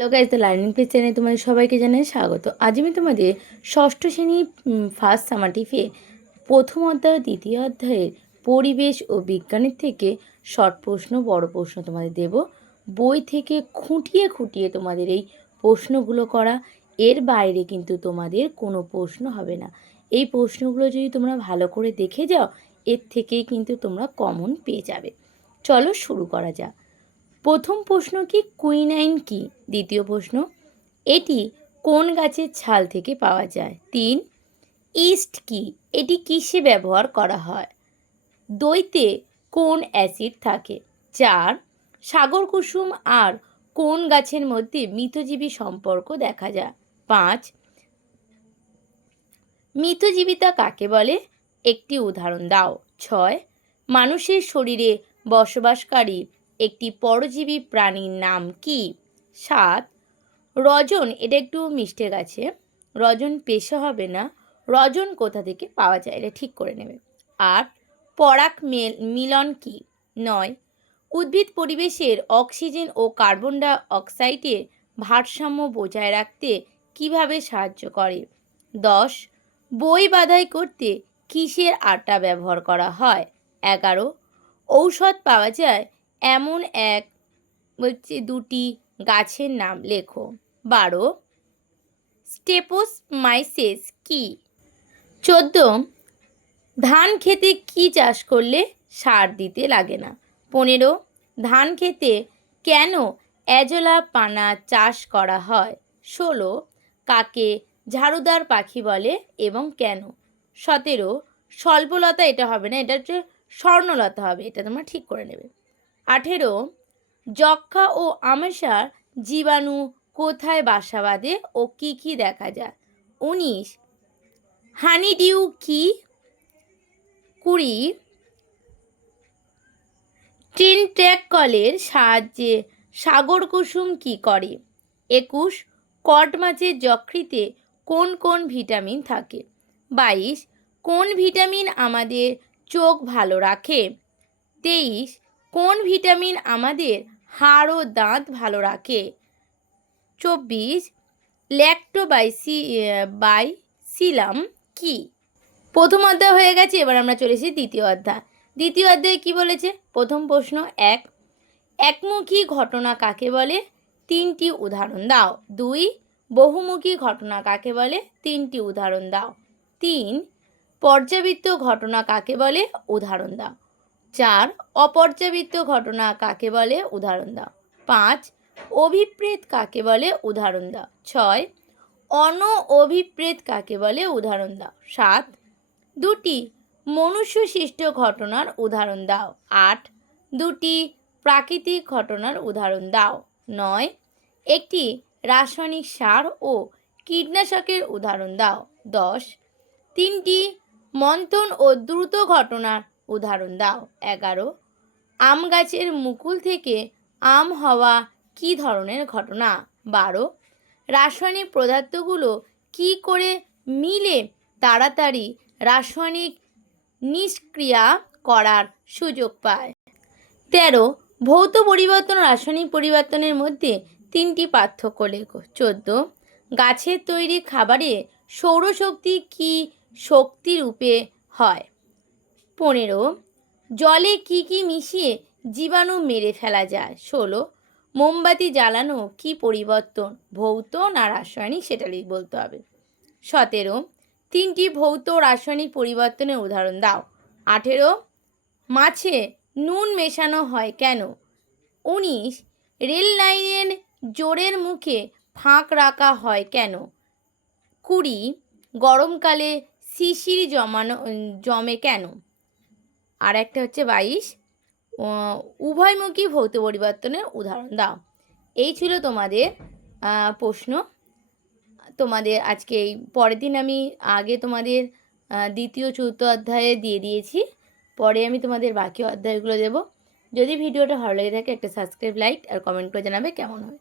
Hello guys, the learning page চ্যানেলে তোমাদের সবাইকে জানাই স্বাগত। আজ আমি তোমাদের ষষ্ঠ শ্রেণী ফার্স্ট সামাটিফে প্রথম অধ্যায় দ্বিতীয় অধ্যায়ের পরিবেশ ও বিজ্ঞানের থেকে শর্ট প্রশ্ন বড় প্রশ্ন তোমাদের দেব। বই থেকে খুঁটিয়ে খুঁটিয়ে তোমাদের এই প্রশ্নগুলো করা, এর বাইরে কিন্তু তোমাদের কোনো প্রশ্ন হবে না। এই প্রশ্নগুলো যদি তোমরা ভালো করে দেখে যাও, এর থেকেই কিন্তু তোমরা কমন পেয়ে যাবে। চলো শুরু করা যাক। প্রথম প্রশ্ন কি, কুইনাইন কি? দ্বিতীয় প্রশ্ন, এটি কোন গাছের ছাল থেকে পাওয়া যায়? 3, ইস্ট কি? এটি কিসে ব্যবহার করা হয়? দইতে কোন অ্যাসিড থাকে? 4, সাগর কুসুম আর কোন গাছের মধ্যে মিতজীবী সম্পর্ক দেখা যায়? 5, মিতজীবিতা কাকে বলে? একটি উদাহরণ দাও। 6, মানুষের শরীরে বসবাসকারী একটি পরজীবী প্রাণীর নাম কি? 7, রজন, এটা একটু মিষ্টি গাছে, রজন পেশা হবে না, রজন কোথা থেকে পাওয়া যায়, এটা ঠিক করে নেবে। 8, পরাগ মিলন কি? 9, উদ্ভিদ পরিবেশের অক্সিজেন ও কার্বন ডাই অক্সাইডের ভারসাম্য বজায় রাখতে কিভাবে সাহায্য করে? 10, বই বাঁধাই করতে কিসের আটা ব্যবহার করা হয়? 11, ঔষধ পাওয়া যায় এমন দুটি গাছের নাম লেখো। 12, স্টেপোমাইসিস কি? 14, ধান খেতে কি চাষ করলে সার দিতে লাগে না? 15, ধান খেতে কেন অ্যাজোলা পানা চাষ করা হয়? 16, কাকে ঝাড়ুদার পাখি বলে এবং কেন? 17, স্বল্পলতা, এটা হবে না, এটা হচ্ছে স্বর্ণলতা হবে, এটা তোমরা ঠিক করে নেবে। 18, যক্ষা ও আমাশার জীবাণু কোথায় বাসা বাঁধে ও কি কি দেখা যায়? 19, হানিডিউ কি? 20, টেন্ট্র্যাকলের সাহায্যে সাগর কুসুম কি করে? 21, কড মাছের যকৃতে কোন কোন ভিটামিন থাকে? 22, কোন ভিটামিন আমাদের চোখ ভালো রাখে? 23, কোন ভিটামিন আমাদের হাড় ও দাঁত ভালো রাখে? 24, ল্যাক্টোবাইসিলাম কি? প্রথম অধ্যায় হয়ে গেছে, এবার আমরা চলেছি দ্বিতীয় অধ্যায়। দ্বিতীয় অধ্যায়ে কি বলেছে? প্রথম প্রশ্ন, একমুখী ঘটনা কাকে বলে? 3টি উদাহরণ দাও। 2, বহুমুখী ঘটনা কাকে বলে? 3টি উদাহরণ দাও। 3, পর্যাবৃত্ত ঘটনা কাকে বলে? উদাহরণ দাও। 4, অপর্যাবৃত্ত ঘটনা কাকে বলে? উদাহরণ দাও। 5, অভিপ্রেত কাকে বলে? উদাহরণ দাও। 6, অভিপ্রেত কাকে বলে? উদাহরণ দাও। 7, দুটি মনুষ্য সৃষ্ট ঘটনার উদাহরণ দাও। 8, দুটি প্রাকৃতিক ঘটনার উদাহরণ দাও। 9, একটি রাসায়নিক সার ও কীটনাশকের উদাহরণ দাও। 10, 3টি মন্থন ও দ্রুত ঘটনার উদাহরণ দাও। 11, আম গাছের মুকুল থেকে আম হওয়া কী ধরনের ঘটনা? 12, রাসায়নিক পদার্থগুলো কি করে মিলে তাড়াতাড়ি রাসায়নিক নিষ্ক্রিয়া করার সুযোগ পায়? 13, ভৌত পরিবর্তন ও রাসায়নিক পরিবর্তনের মধ্যে 3টি পার্থক্য লেখো। 14, গাছের তৈরি খাবারে সৌরশক্তি কি শক্তি রূপে হয়? 15, জলে কি কি মিশিয়ে জীবাণু মেরে ফেলা যায়? 16, মোমবাতি জ্বালানো কি পরিবর্তন, ভৌত না রাসায়নিক, সেটা বলতে হবে। 17, 3টি ভৌত রাসায়নিক পরিবর্তনের উদাহরণ দাও। 18, মাছে নুন মেশানো হয় কেন? 19, রেল লাইনের জোরের মুখে ফাঁক রাখা হয় কেন? 20, গরমকালে শিশির জমে কেন? আর একটা হচ্ছে 22, উভয়মুখী ভৌত পরিবর্তনের উদাহরণ দাও। এই ছিল তোমাদের প্রশ্ন। তোমাদের আজকে এই পরের দিন আমি আগে তোমাদের দ্বিতীয় চতুর্থ অধ্যায়ে দিয়ে দিয়েছি, পরে আমি তোমাদের বাকি অধ্যায়গুলো দেব। যদি ভিডিওটা ভালো লেগে থাকে একটা সাবস্ক্রাইব, লাইক আর কমেন্ট করে জানাবে কেমন হয়।